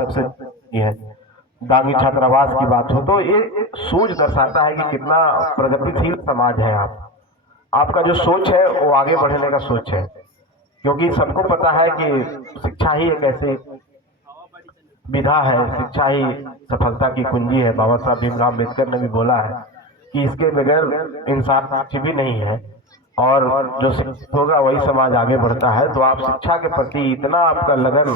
सबसे ये है दांगी छात्रावास की बात हो, तो ये सोच दर्शाता है कि कितना प्रगतिशील समाज है आपका जो सोच है वो आगे बढ़ने का सोच है। क्योंकि सबको पता है कि शिक्षा ही एक ऐसी विधा है, शिक्षा ही सफलता की कुंजी है। बाबा साहब भीमराव अम्बेडकर ने भी बोला है कि इसके बगैर इंसान कुछ भी नहीं है, और जो शिक्षित होगा वही समाज आगे बढ़ता है। तो आप शिक्षा के प्रति इतना आपका लगन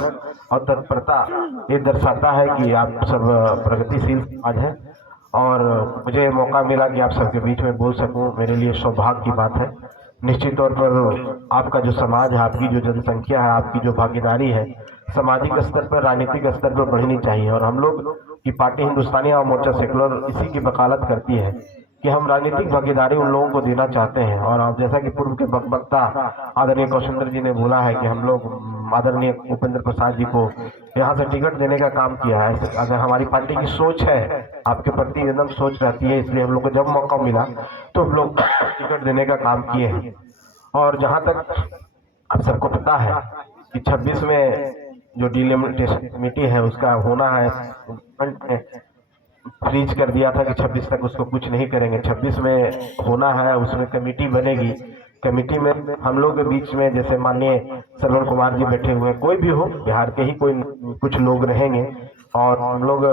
और तत्परता ये दर्शाता है कि आप सब प्रगतिशील समाज है। और मुझे मौका मिला कि आप सबके बीच में बोल सकूं, मेरे लिए सौभाग्य की बात है। निश्चित तौर पर आपका जो समाज है, आपकी जो जनसंख्या है, आपकी जो भागीदारी है सामाजिक स्तर पर, राजनीतिक स्तर पर बढ़नी चाहिए। और हम लोग की पार्टी हिंदुस्तानी आवाम मोर्चा सेकुलर इसी की वकालत करती है कि हम राजनीतिक भागीदारी उन लोगों को देना चाहते हैं। और आप जैसा कि पूर्व के वक्ता आदरणीय कौशेंद्र जी ने बोला है कि हम लोग आदरणीय उपेंद्र प्रसाद जी को यहाँ से टिकट देने का काम किया है। अगर हमारी पार्टी की सोच है आपके प्रति एकदम सोच रहती है, इसलिए हम लोग को जब मौका मिला तो हम लोग टिकट देने का काम किए हैं। और जहाँ तक आप सबको पता है कि 26 में जो डिलिमिटेशन कमेटी है उसका होना है, फ्रीज कर दिया था कि 26 तक उसको कुछ नहीं करेंगे। 26 में होना है, उसमें कमेटी बनेगी। कमेटी में हम लोग के बीच में जैसे माननीय श्रवण कुमार जी बैठे हुए हैं, कोई भी हो बिहार के ही कोई कुछ लोग रहेंगे। और हम लोग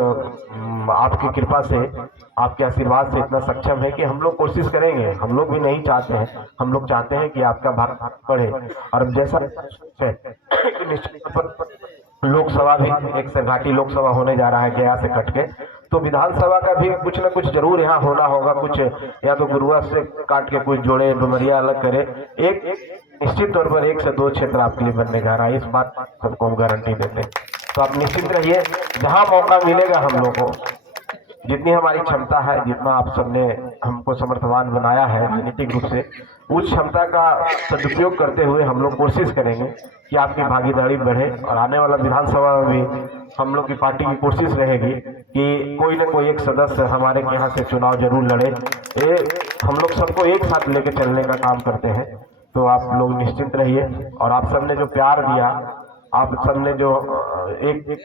आपकी कृपा से, आपके आशीर्वाद से इतना सक्षम है कि हम लोग कोशिश करेंगे। हम लोग भी नहीं चाहते हैं, हम लोग चाहते हैं कि आपका भाग बढ़े। और जैसा लोकसभा भी एक सरघाटी लोकसभा होने जा रहा है गया से कट के, तो विधानसभा का भी कुछ न कुछ जरूर यहाँ होना होगा। कुछ या तो गुरुआ से काट के कुछ जोड़े, डुमरिया अलग करे। एक निश्चित तौर पर 1 से 2 क्षेत्र आपके लिए बनने जा रहा है, इस बात सबको हम गारंटी देते हैं। तो आप निश्चित रहिए, जहाँ मौका मिलेगा हम लोग को, जितनी हमारी क्षमता है, जितना आप सबने हमको समर्थवान बनाया है राजनीतिक रूप से, उस क्षमता का सदुपयोग करते हुए हम लोग कोशिश करेंगे कि आपकी भागीदारी बढ़े। और आने वाला विधानसभा में भी हम लोग की पार्टी की कोशिश रहेगी कि कोई न कोई एक सदस्य हमारे यहाँ से चुनाव जरूर लड़े। ये हम लोग सबको एक साथ लेके चलने का काम करते हैं। तो आप लोग निश्चिंत रहिए। और आप सबने जो प्यार दिया, आप सबने जो एक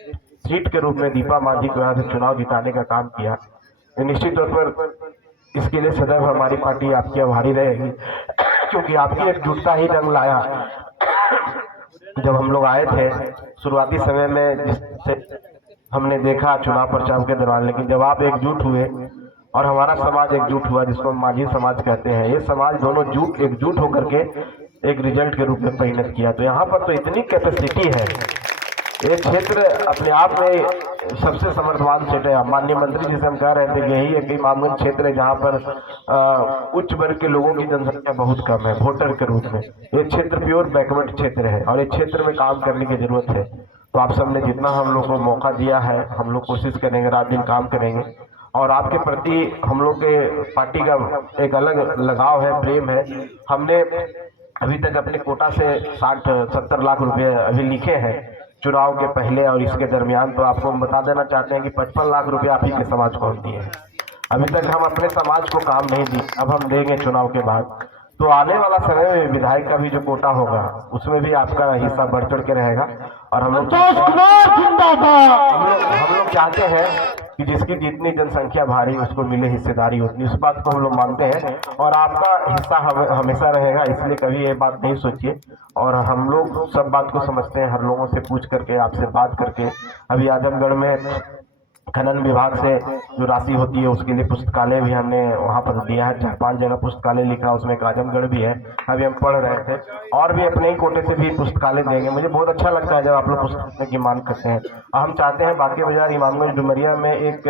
सीट के रूप में दीपा मांझी को यहाँ से चुनाव जिताने का काम किया, तो निश्चित तौर पर इसके लिए सदैव हमारी पार्टी आपकी आभारी रहेगी। क्योंकि आपकी एकजुटता ही रंग लाया। जब हम लोग आए थे शुरुआती समय में, जिससे हमने देखा चुनाव प्रचार के दौरान, लेकिन जब आप एकजुट हुए और हमारा समाज एकजुट हुआ, जिसको मांझी समाज कहते हैं, ये समाज दोनों एकजुट होकर के एक रिजल्ट के रूप में परिणत किया। तो यहाँ पर तो इतनी कैपेसिटी है, ये क्षेत्र अपने आप में सबसे समर्थवान क्षेत्र है। माननीय मंत्री जी से हम कह रहे थे कि यही एक इमामगंज क्षेत्र है जहाँ पर उच्च वर्ग के लोगों की जनसंख्या बहुत कम है वोटर के रूप में। ये क्षेत्र प्योर बैकवर्ड क्षेत्र है और इस क्षेत्र में काम करने की जरूरत है। तो आप सबने जितना हम लोग को मौका दिया है, हम लोग कोशिश करेंगे, रात दिन काम करेंगे। और आपके प्रति हम लोग के पार्टी का एक अलग लगाव है, प्रेम है। हमने अभी तक अपने कोटा से 60-70 लाख रुपए अभी लिखे हैं चुनाव के पहले और इसके दरमियान। तो आपको हम बता देना चाहते हैं कि 55 लाख रुपए आप ही के समाज को हम दिए हैं। अभी तक हम अपने समाज को काम नहीं दिए, अब हम देंगे चुनाव के बाद। तो आने वाला समय में विधायक का भी जो कोटा होगा उसमें भी आपका हिस्सा बढ़ चढ़ के रहेगा। और हम लोग चाहते हैं कि जिसकी जितनी जनसंख्या भारी उसको मिले हिस्सेदारी उतनी, उस बात को हम लोग मानते हैं। और आपका हिस्सा हमेशा रहेगा, इसलिए कभी ये बात नहीं सोचिए। और हम लोग सब बात को समझते हैं, हर लोगों से पूछ करके, आपसे बात करके। अभी आजमगढ़ में खनन विभाग से जो राशि होती है उसके लिए पुस्तकालय भी हमने वहाँ पर दिया है। 4-5 जगह पुस्तकालय लिखा, उसमें एक आजमगढ़ भी है। अभी हम पढ़ रहे थे, और भी अपने ही कोटे से भी पुस्तकालय देंगे। मुझे बहुत अच्छा लगता है जब आप लोग पुस्तकालय की मांग करते हैं। और हम चाहते हैं बाकी बाजार इमामगंज डुमरिया में एक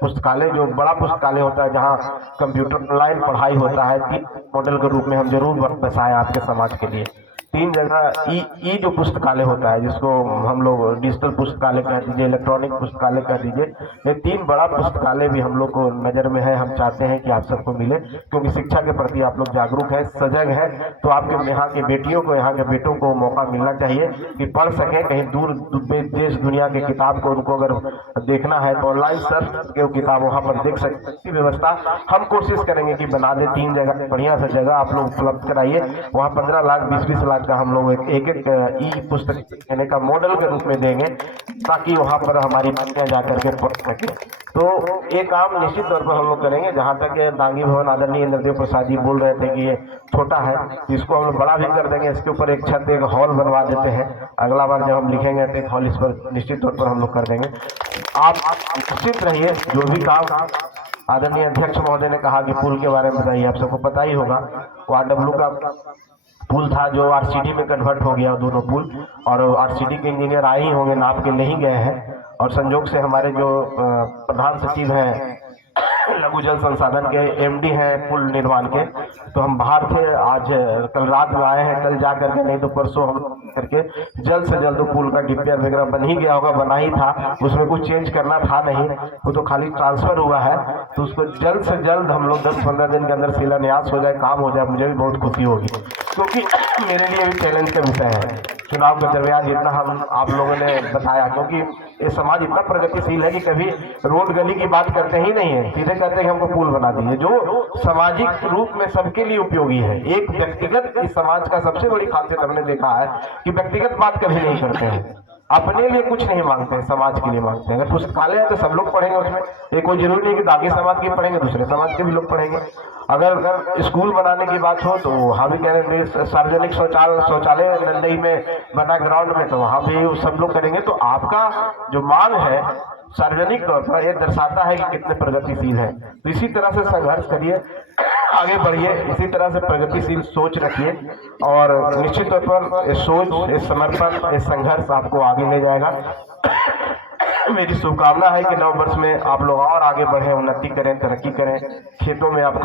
पुस्तकालय, जो बड़ा पुस्तकालय होता है जहाँ कंप्यूटर ऑनलाइन पढ़ाई होता है, मॉडल के रूप में हम जरूर बसाएं आपके समाज के लिए। 3 जगह ई जो पुस्तकालय होता है, जिसको हम लोग डिजिटल पुस्तकालय कह दीजिए, इलेक्ट्रॉनिक पुस्तकालय कह दीजिए, ये 3 बड़ा पुस्तकालय भी हम लोग को नज़र में है। हम चाहते हैं कि आप सबको मिले, क्योंकि शिक्षा के प्रति आप लोग जागरूक है, सजग है। तो आपके यहाँ के बेटियों को, यहाँ के बेटों को मौका मिलना चाहिए कि पढ़ सकें। कहीं दूर देश दुनिया के किताब को उनको अगर देखना है तो ऑनलाइन सर्च करके किताब वहाँ पर देख सकते। व्यवस्था हम कोशिश करेंगे कि बना दे। 3 जगह बढ़िया सा जगह आप लोग उपलब्ध कराइए, वहाँ 15 लाख 20-20 लाख का हम लोग एक ई पुस्तक देने का मॉडल के रूप में देंगे, ताकि वहाँ पर हमारी बच्चियाँ जा करके पढ़ सके। तो ये काम निश्चित तौर पर हम लोग करेंगे। जहाँ तक ये दांगी भवन आदरणीय इंद्रदेव प्रसाद जी बोल रहे थे कि ये छोटा है, इसको हम लोग बड़ा भी कर देंगे। इसके ऊपर एक छत, एक हॉल बनवा देते हैं। अगला बार जब हम लिखेंगे तो एक हॉल इस पर निश्चित तौर पर हम लोग कर देंगे। आप निश्चित रहिए, जो भी काम आदरणीय अध्यक्ष महोदय ने कहा कि पुल के बारे में बताइए, आप सबको पता ही होगा वार्डब्ल्यू का पुल था जो आरसीडी में कन्वर्ट हो गया, दोनों पुल, और आरसीडी के इंजीनियर आए ही होंगे, नाप के नहीं गए हैं। और संजोग से हमारे जो प्रधान सचिव हैं लघु जल संसाधन के एमडी हैं पुल निर्माण के, तो हम बाहर थे, आज कल रात में आए हैं, कल जा करके, नहीं तो परसों हम करके जल्द से जल्द पुल का डीपीआर वगैरह बन ही गया होगा, बना ही था, उसमें कुछ चेंज करना था नहीं, वो तो खाली ट्रांसफर हुआ है। तो उसको जल्द से जल्द हम लोग 10-15 दिन के अंदर शिलान्यास हो जाए, काम हो जाए, मुझे भी बहुत खुशी होगी, क्योंकि मेरे लिए भी चैलेंज का विषय है चुनाव के दरमियान जितना हम आप लोगों ने बताया। क्योंकि ये समाज इतना प्रगतिशील है कि कभी रोड गली की बात करते ही नहीं है, सीधे कहते हैं कि हमको पुल बना दीजिए, जो सामाजिक रूप में सबके लिए उपयोगी है। एक व्यक्तिगत इस समाज का सबसे बड़ी खासियत हमने देखा है कि व्यक्तिगत बात कभी नहीं करते हैं, अपने लिए कुछ नहीं मांगते हैं, समाज के लिए मांगते हैं। अगर पुस्तकालय है तो सब लोग पढ़ेंगे उसमें, ये कोई जरूरी नहीं कि दागी समाज के पढ़ेंगे, दूसरे समाज के भी लोग पढ़ेंगे। अगर स्कूल बनाने की बात हो तो वहाँ भी कह रहे हैं सार्वजनिक शौचालय नंदई में बना ग्राउंड में, तो वहाँ भी सब लोग करेंगे। तो आपका जो मांग है सार्वजनिक तौर पर ये दर्शाता है कि कितने प्रगतिशील है। तो इसी तरह से संघर्ष करिए, आगे बढ़िए, इसी तरह से प्रगतिशील सोच रखिए, और निश्चित तौर पर इस सोच, इस समर्पण, इस संघर्ष आपको आगे ले जाएगा। मेरी शुभकामना है कि नव वर्ष में आप लोग और आगे बढ़े, उन्नति करें, तरक्की करें, खेतों में आप